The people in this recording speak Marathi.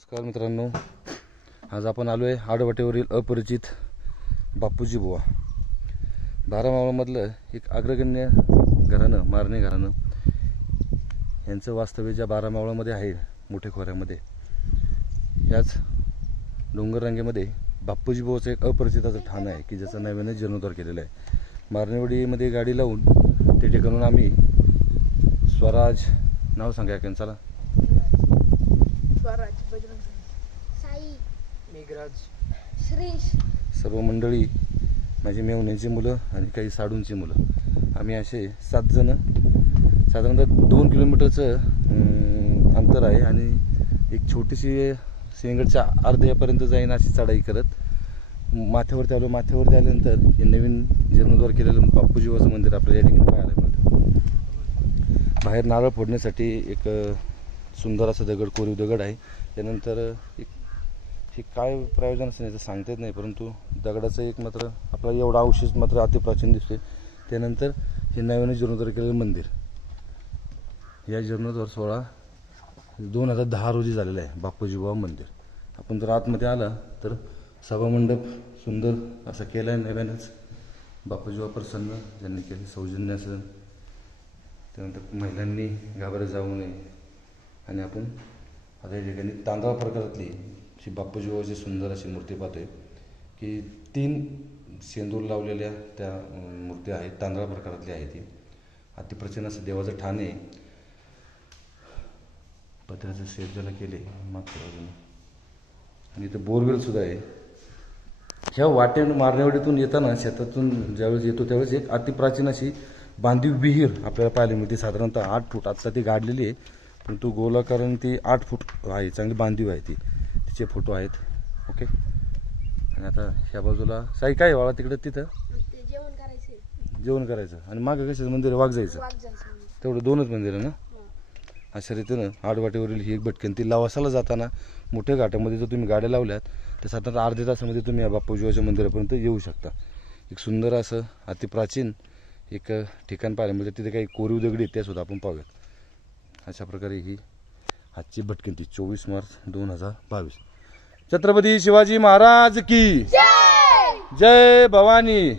नमस्कार मित्रांनो, आज आपण आलो आहे आडवाटेवरील अपरिचित बापूजी बुवा. बारामावळमधलं एक अग्रगण्य घराणं, मारणे घराणं यांचं वास्तव्य ज्या बारामावळमध्ये आहे, मोठे खोऱ्यामध्ये, याच डोंगररांगेमध्ये बापूजी बुवाचं एक अपरिचिताचं ठाण आहे की ज्याचा नव्याने जीर्णोद्धार केलेला आहे. मारणेवाडीमध्ये गाडी लावून ते ठिकाणून आम्ही स्वराज, नाव सांगा की चला, सर्व मंडळी, माझी मेवण्याची मुलं आणि काही साडूंची मुलं, आम्ही असे 7 जण, साधारणतः 2 किलोमीटरचं अंतर आहे आणि एक छोटीशी सिंहगडच्या अर्ध्यापर्यंत जाईन अशी चढाई करत माथ्यावरती आलो. माथ्यावरती आल्यानंतर हे नवीन जीर्णोद्धार केलेलं बापूजीवाचं मंदिर आपल्याला या ठिकाणी पाहायला मिळतं. बाहेर नारळ फोडण्यासाठी एक सुंदर असं दगड, कोरीव दगड आहे. त्यानंतर एक हे काय प्रयोजन असं याचं सांगता येत नाही, परंतु दगडाचं एक मात्र आपल्याला एवढा अवशेष मात्र अतिप्राचीन दिसते. त्यानंतर हे नव्याने जीर्णोद्धार केलेलं मंदिर, या जीर्णोद्धार सोहळा 2010 रोजी झालेला आहे बापूजी बुवा मंदिर. आपण जर आतमध्ये आला तर सभामंडप सुंदर असं केलं आहे नव्यानेच. बापूजी बुवा प्रसन्न ज्यांनी केले, सौजन्य असेल, त्यानंतर महिलांनी घाबरत जाऊ नये. आणि आपण आता या ठिकाणी तांदळा प्रकारातली ही बापूजी बुवाची सुंदर अशी मूर्ती पाहतोय की 3 शेंदूर लावलेल्या त्या मूर्त्या आहेत, तांदळा प्रकारातली आहे. ती अतिप्राचीन असं देवाचं ठाण आहे. पत्र्याचं शेड ज्याला केले मागच्या बाजूने, आणि इथं बोरवेल सुद्धा आहे. ह्या वाटेन मारणेवाडीतून येताना शेतातून ज्यावेळेस येतो त्यावेळेस एक अतिप्राचीन अशी बांधीव विहीर आपल्याला पाहायला मिळते. साधारणतः 8 फूट, आता ती गाडलेली आहे परंतु गोलाकारण ती 8 फूट आहे, चांगली बांधीव आहे ती. तिचे फोटो आहेत. ओके. आणि आता ह्या बाजूला साई काय वाळा तिकडे, तिथं जेवण करायचं आणि मागं कशाचं मंदिर, वाघ जायचं, तेवढं 2च मंदिर आहे ना. अशा रीतीनं आडवाटेवरील ही एक भटकंती. लवासाला जाताना मोठ्या घाटामध्ये जर तुम्ही गाड्या लावल्यात तर साधारण अर्ध्या तासामध्ये तुम्ही या बापूजीवाच्या मंदिरापर्यंत येऊ शकता. एक सुंदर असं अतिप्राचीन एक ठिकाण पाहायला म्हणजे तिथे काही कोरीव दगडी त्या सुद्धा आपण पाहूयात. अशा प्रकारे ही आजची भटकंती 24 मार्च 2022. छत्रपती शिवाजी महाराज की जय, भवानी.